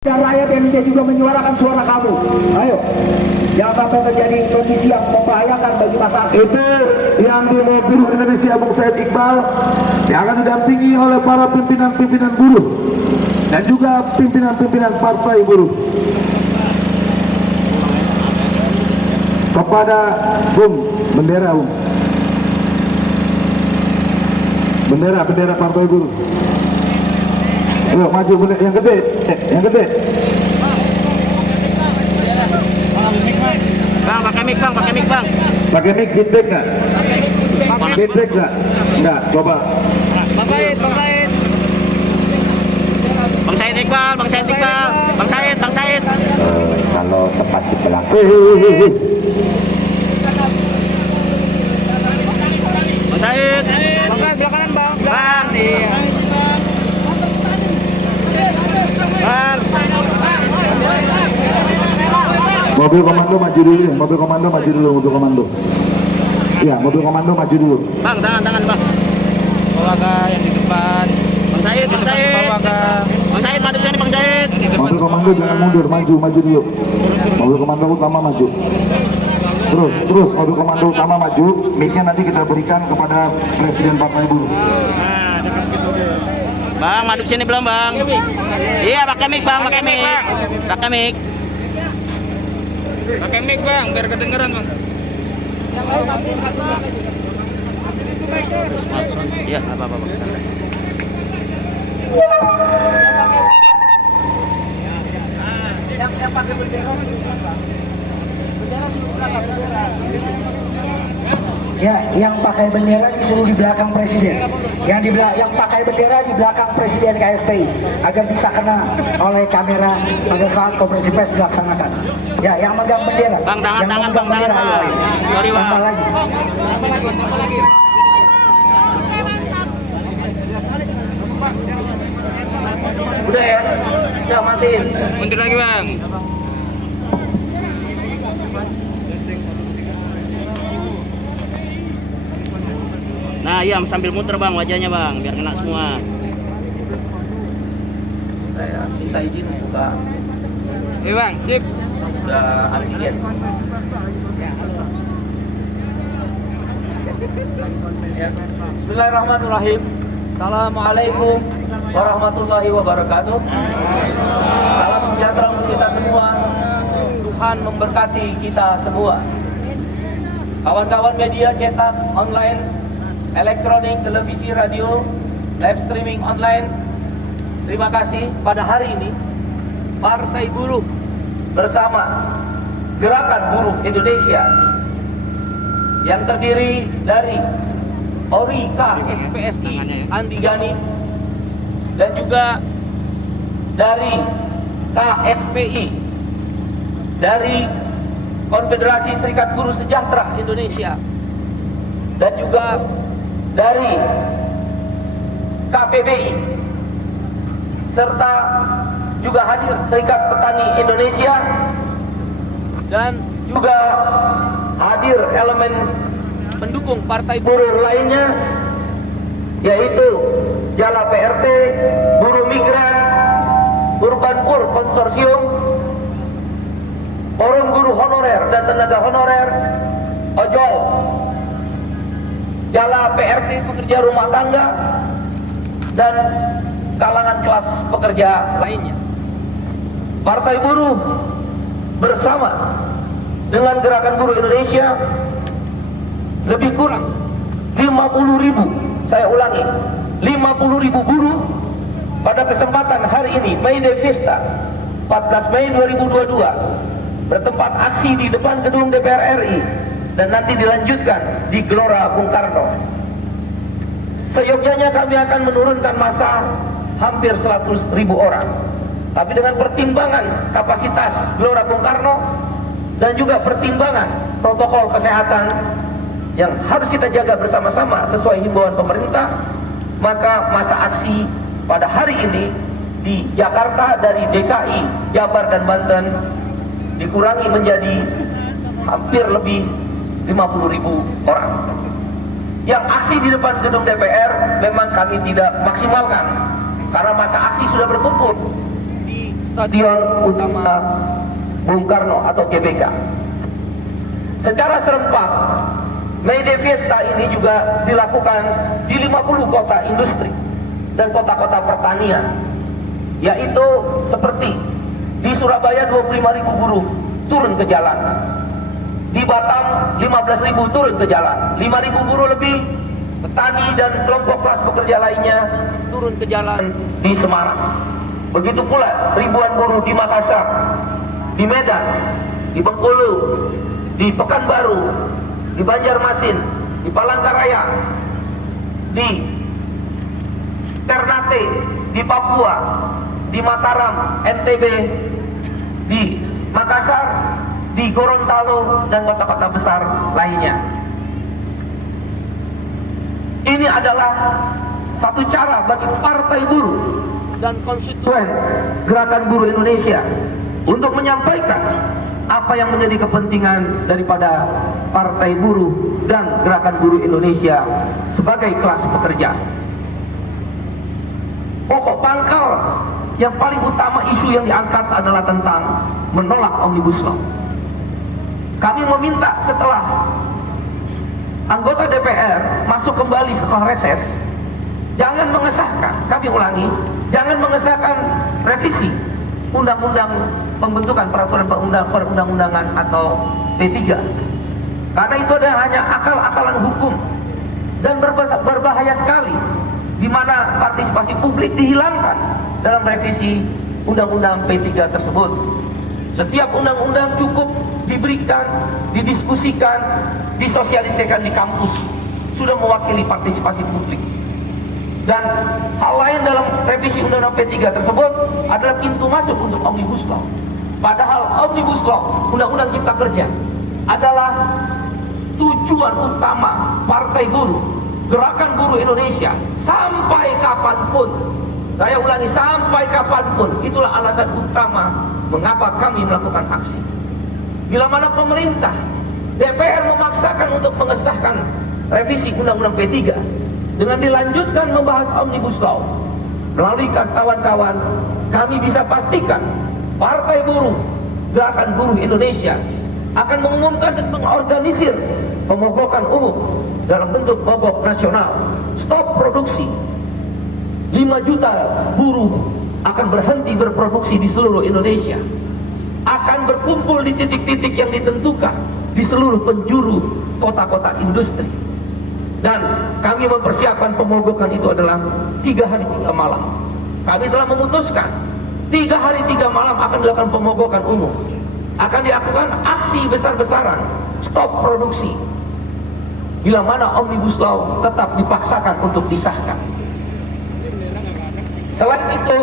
Dan rakyat Indonesia juga menyuarakan suara kamu. Ayo, jangan sampai terjadi kondisi yang membahayakan bagi masyarakat. Itu yang di mobil Indonesia Bung Said Iqbal yang akan didampingi oleh para pimpinan-pimpinan buruh dan juga pimpinan-pimpinan partai buruh. Kepada Bung, bendera Bung. Bendera partai buruh. Ayo maju bendera yang gede, yang gede. Bang, pakai mic bang, pakai mic bang. Pakai mic feedback nggak? Feedback nggak? Nggak, coba. Bang Said, Bang Said. Bang Said Iqbal, Bang Said Iqbal. Bang Said, Bang Said. Kalau tepat di belakang. Bang Said. Bang Said belakangan bang. Bang, iya. Bang. Mobil komando maju dulu ya, mobil komando maju dulu, mobil komando. Iya, mobil komando maju dulu. Bang, tangan bang. Bawa ke yang di depan. Bang Said, Bang Said. Bawa ke. Bang Said, maju sini Bang Said. Mobil komando jangan mundur, maju dulu. Mobil komando utama maju. Terus mobil komando utama maju. Mic-nya nanti kita berikan kepada Presiden Partai Buruh. Bang, madep sini belum bang? Iya, pakai mic bang, pakai mic. Pakai mic. Pakai mic bang, biar kedengeran bang. Iya, apa-apa bang. Yang pakai bendera. Ya, yang pakai bendera disuruh di belakang presiden. Yang pakai bendera di belakang presiden KSPI agar bisa kena oleh kamera pada saat konferensi pers dilaksanakan. Ya, yang megang bendera. Bang, tangan bang, tangan. Sorry bang. Tambah lagi. Udah ya, udah matiin. Mundur lagi bang. Nah iya sambil muter bang wajahnya bang biar kena semua. Saya minta izin buka. Iya bang, sip. Udah antigen. Bismillahirrahmanirrahim. Assalamualaikum warahmatullahi wabarakatuh. Salam sejahtera untuk kita semua. Tuhan memberkati kita semua. Kawan-kawan media cetak, online, elektronik, televisi, radio, live streaming online. Terima kasih pada hari ini Partai Buruh bersama Gerakan Buruh Indonesia yang terdiri dari ORI KSPSI Andi Gani dan juga dari KSPI dari Konfederasi Serikat Buruh Sejahtera Indonesia dan juga dari KPBI serta juga hadir Serikat Petani Indonesia dan juga hadir elemen pendukung partai buruh lainnya yaitu Jala PRT, Buruh Migran, Buruh Banpur Konsorsium, Forum Guru Honorer dan Tenaga Honorer, Ojol, Jala PRT pekerja rumah tangga dan kalangan kelas pekerja lainnya. Partai Buruh bersama dengan Gerakan Buruh Indonesia lebih kurang 50.000, saya ulangi, 50.000 buruh pada kesempatan hari ini May Day Fiesta 14 Mei 2022 bertempat aksi di depan gedung DPR RI dan nanti dilanjutkan di Gelora Bung Karno. Seyogyanya kami akan menurunkan massa hampir 100.000 orang. Tapi dengan pertimbangan kapasitas Gelora Bung Karno dan juga pertimbangan protokol kesehatan yang harus kita jaga bersama-sama sesuai himbauan pemerintah, maka masa aksi pada hari ini di Jakarta dari DKI, Jabar dan Banten dikurangi menjadi hampir lebih 50.000 orang. Yang aksi di depan gedung DPR memang kami tidak maksimalkan karena masa aksi sudah berkumpul di Stadion Utama Bung Karno atau GBK. Secara serempak, May Day Fiesta ini juga dilakukan di 50 kota industri dan kota-kota pertanian, yaitu seperti di Surabaya 25.000 buruh turun ke jalan, di Batam 15.000 turun ke jalan, 5.000 buruh lebih petani dan kelompok kelas pekerja lainnya turun ke jalan di Semarang. Begitu pula ribuan buruh di Makassar, di Medan, di Bengkulu, di Pekanbaru, di Banjarmasin, di Palangkaraya, di Ternate, di Papua, di Mataram, NTB, di Makassar, di Gorontalo, dan kota-kota besar lainnya. Ini adalah satu cara bagi partai buruh dan konstituen Gerakan Buruh Indonesia untuk menyampaikan apa yang menjadi kepentingan daripada partai buruh dan Gerakan Buruh Indonesia sebagai kelas pekerja. Pokok pangkal yang paling utama isu yang diangkat adalah tentang menolak Omnibus Law. Kami meminta setelah anggota DPR masuk kembali setelah reses, jangan mengesahkan, kami ulangi, jangan mengesahkan revisi undang-undang pembentukan peraturan perundang-undangan atau P3, karena itu adalah hanya akal-akalan hukum dan berbahaya sekali, di mana partisipasi publik dihilangkan dalam revisi undang-undang P3 tersebut. Setiap undang-undang cukup diberikan, didiskusikan, disosialisasikan di kampus, sudah mewakili partisipasi publik. Dan hal lain dalam revisi Undang-Undang P3 tersebut adalah pintu masuk untuk Omnibus Law. Padahal Omnibus Law, Undang-Undang Cipta Kerja, adalah tujuan utama Partai Buruh, Gerakan Buruh Indonesia, sampai kapanpun. Saya ulangi, sampai kapanpun. Itulah alasan utama mengapa kami melakukan aksi. Bila mana pemerintah, DPR memaksakan untuk mengesahkan revisi Undang-Undang P3 dengan dilanjutkan membahas Omnibus Law, melalui kawan-kawan, kami bisa pastikan Partai Buruh, Gerakan Buruh Indonesia akan mengumumkan dan mengorganisir pemogokan umum dalam bentuk mogok nasional, stop produksi. 5 juta buruh akan berhenti berproduksi di seluruh Indonesia, akan berkumpul di titik-titik yang ditentukan di seluruh penjuru kota-kota industri. Dan kami mempersiapkan pemogokan itu adalah 3 hari 3 malam. Kami telah memutuskan 3 hari 3 malam akan dilakukan pemogokan umum, akan dilakukan aksi besar-besaran stop produksi, bila mana Omnibus Law tetap dipaksakan untuk disahkan. Selain itu,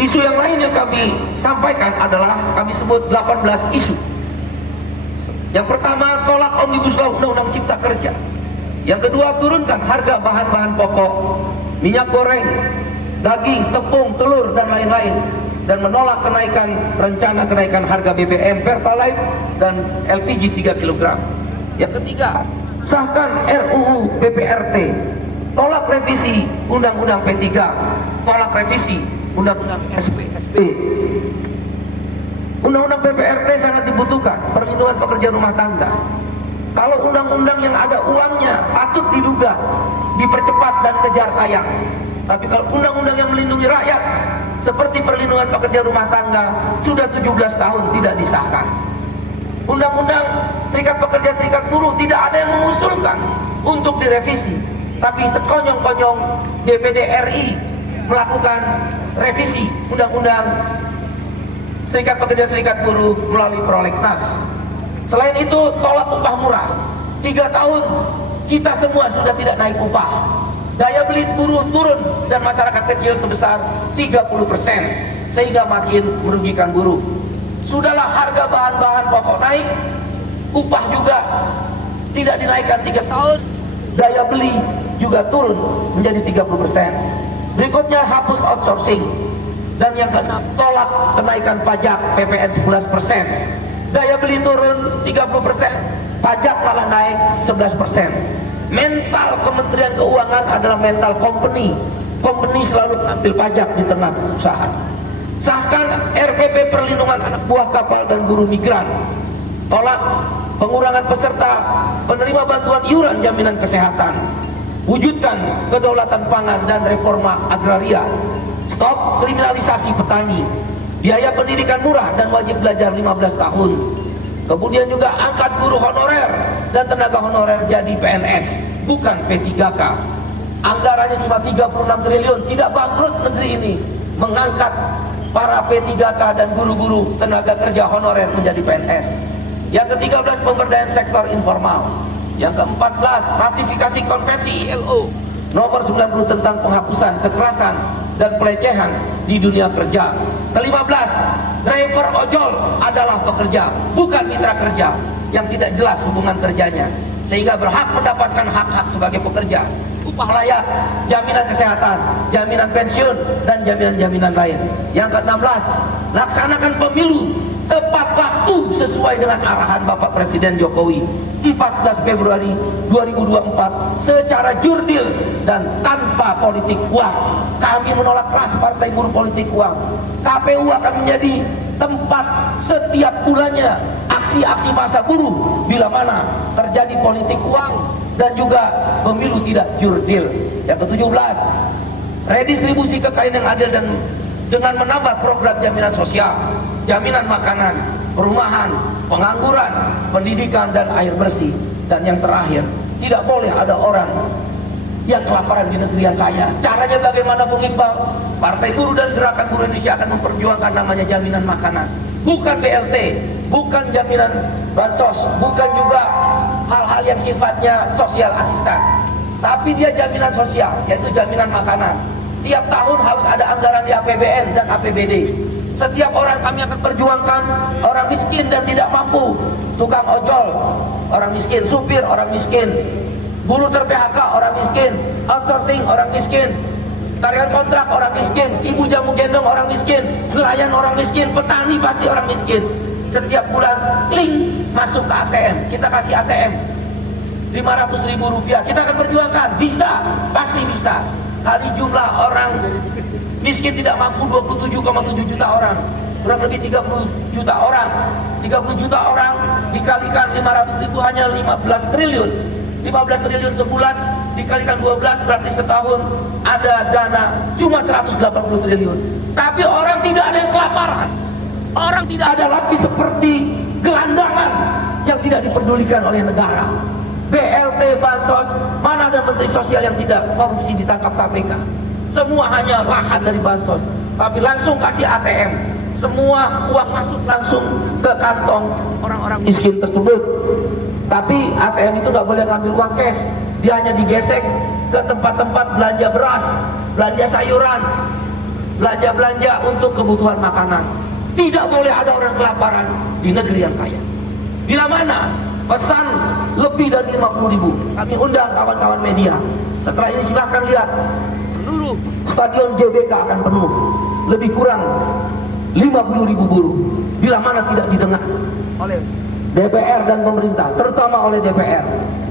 isu yang lain yang kami sampaikan adalah kami sebut 18 isu. Yang pertama, tolak Omnibus Law Undang-Undang Cipta Kerja. Yang kedua, turunkan harga bahan-bahan pokok, minyak goreng, daging, tepung, telur, dan lain-lain, dan menolak rencana kenaikan harga BBM, Pertalite, dan LPG 3 kg. Yang ketiga, sahkan RUU PPRT, tolak revisi Undang-Undang P3, tolak revisi Undang-Undang SP. Undang-Undang PPRT sangat dibutuhkan, perlindungan pekerja rumah tangga. Kalau undang-undang yang ada uangnya patut diduga dipercepat dan kejar tayang. Tapi kalau undang-undang yang melindungi rakyat seperti perlindungan pekerja rumah tangga sudah 17 tahun tidak disahkan. Undang-undang Serikat Pekerja Serikat Buruh tidak ada yang mengusulkan untuk direvisi, tapi sekonyong-konyong DPD RI melakukan revisi Undang-Undang Serikat Pekerja Serikat Buruh melalui prolegnas. Selain itu, tolak upah murah. 3 tahun kita semua sudah tidak naik upah. Daya beli buruh turun dan masyarakat kecil sebesar 30%, sehingga makin merugikan buruh. Sudahlah harga bahan-bahan pokok naik, upah juga tidak dinaikkan 3 tahun, daya beli juga turun menjadi 30%. Berikutnya, hapus outsourcing. Dan yang keenam, tolak kenaikan pajak PPN 11%. Daya beli turun 30%, pajak malah naik 11%. Mental Kementerian Keuangan adalah mental company. Company selalu ambil pajak di tengah usaha. Sahkan RPP perlindungan anak buah kapal dan buruh migran. Tolak pengurangan peserta penerima bantuan iuran jaminan kesehatan. Wujudkan kedaulatan pangan dan reforma agraria. Stop kriminalisasi petani. Biaya pendidikan murah dan wajib belajar 15 tahun. Kemudian juga angkat guru honorer dan tenaga honorer jadi PNS, bukan P3K. Anggarannya cuma 36 triliun, tidak bangkrut negeri ini. Mengangkat para P3K dan guru-guru tenaga kerja honorer menjadi PNS. Yang ke-13, pemberdayaan sektor informal. Yang ke-14, ratifikasi konvensi ILO nomor 90 tentang penghapusan kekerasan dan pelecehan di dunia kerja. Ke-15, driver ojol adalah pekerja, bukan mitra kerja yang tidak jelas hubungan kerjanya, sehingga berhak mendapatkan hak-hak sebagai pekerja, upah layak, jaminan kesehatan, jaminan pensiun, dan jaminan-jaminan lain. Yang ke-16, laksanakan pemilu tepat waktu sesuai dengan arahan Bapak Presiden Jokowi 14 Februari 2024 secara jurdil dan tanpa politik uang. Kami menolak keras partai buruh politik uang. KPU akan menjadi tempat setiap bulannya aksi-aksi massa buruh bila mana terjadi politik uang dan juga pemilu tidak jurdil. Yang ke-17, redistribusi kekayaan yang adil dan dengan menambah program jaminan sosial, jaminan makanan, perumahan, pengangguran, pendidikan, dan air bersih. Dan yang terakhir, tidak boleh ada orang yang kelaparan di negeri yang kaya. Caranya bagaimana, Bung Iqbal? Partai Buruh dan Gerakan Buruh Indonesia akan memperjuangkan namanya jaminan makanan, bukan BLT, bukan jaminan bansos, bukan juga hal-hal yang sifatnya sosial asistans, tapi dia jaminan sosial, yaitu jaminan makanan. Tiap tahun harus ada anggaran di APBN dan APBD. Setiap orang kami akan perjuangkan, orang miskin dan tidak mampu, tukang ojol, orang miskin, supir, orang miskin, buruh ter-PHK, orang miskin, outsourcing, orang miskin, karyawan kontrak, orang miskin, ibu jamu gendong, orang miskin, nelayan, orang miskin, petani pasti orang miskin. Setiap bulan link masuk ke ATM, kita kasih ATM 500.000 rupiah, kita akan perjuangkan, bisa, pasti bisa. Kali jumlah orang miskin tidak mampu 27,7 juta orang, kurang lebih 30 juta orang. 30 juta orang dikalikan 500.000 hanya 15 triliun. 15 triliun sebulan dikalikan 12 berarti setahun ada dana cuma 180 triliun. Tapi orang tidak ada yang kelaparan. Orang tidak ada lagi seperti gelandangan yang tidak diperdulikan oleh negara. BLT, bansos, mana ada menteri sosial yang tidak korupsi ditangkap KPK? Semua hanya lahan dari bansos, tapi langsung kasih ATM. Semua uang masuk langsung ke kantong orang-orang miskin tersebut. Tapi ATM itu nggak boleh ngambil uang cash, dia hanya digesek ke tempat-tempat belanja beras, belanja sayuran, belanja untuk kebutuhan makanan. Tidak boleh ada orang kelaparan di negeri yang kaya. Bila mana pesan lebih dari 50.000, kami undang kawan-kawan media. Setelah ini silahkan lihat, seluruh stadion GBK akan penuh, lebih kurang 50.000 buruh. Bila mana tidak didengar oleh DPR dan pemerintah, terutama oleh DPR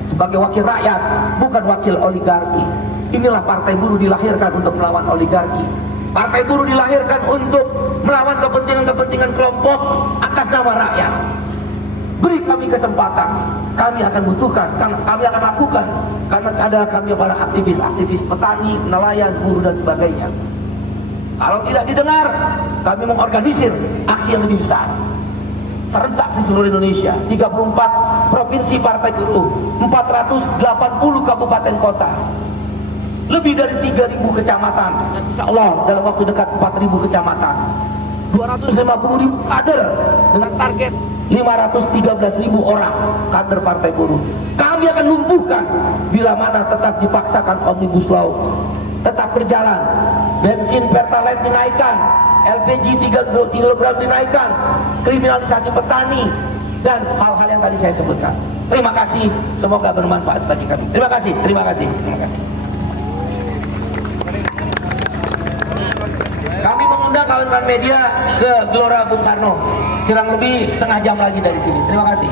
sebagai wakil rakyat, bukan wakil oligarki. Inilah partai buruh dilahirkan untuk melawan oligarki. Partai buruh dilahirkan untuk melawan kepentingan-kepentingan kelompok atas nama rakyat. Beri kami kesempatan, kami akan butuhkan, kami akan lakukan, karena ada kami para aktivis petani, nelayan, buruh dan sebagainya. Kalau tidak didengar, kami mengorganisir aksi yang lebih besar, serentak di seluruh Indonesia, 34 provinsi partai buruh, 480 kabupaten kota, lebih dari 3.000 kecamatan, dan insya Allah dalam waktu dekat 4.000 kecamatan, 250.000 kader dengan target 513.000 orang kader partai buruh. Kami akan lumpuhkan bila mana tetap dipaksakan Omnibus Law tetap berjalan, bensin pertalite dinaikkan, LPG 3 kg dinaikkan, kriminalisasi petani, dan hal-hal yang tadi saya sebutkan. Terima kasih, semoga bermanfaat bagi kami. Terima kasih, terima kasih, terima kasih. Kami mengundang kawan-kawan media ke Gelora Bung Karno, kurang lebih setengah jam lagi dari sini. Terima kasih.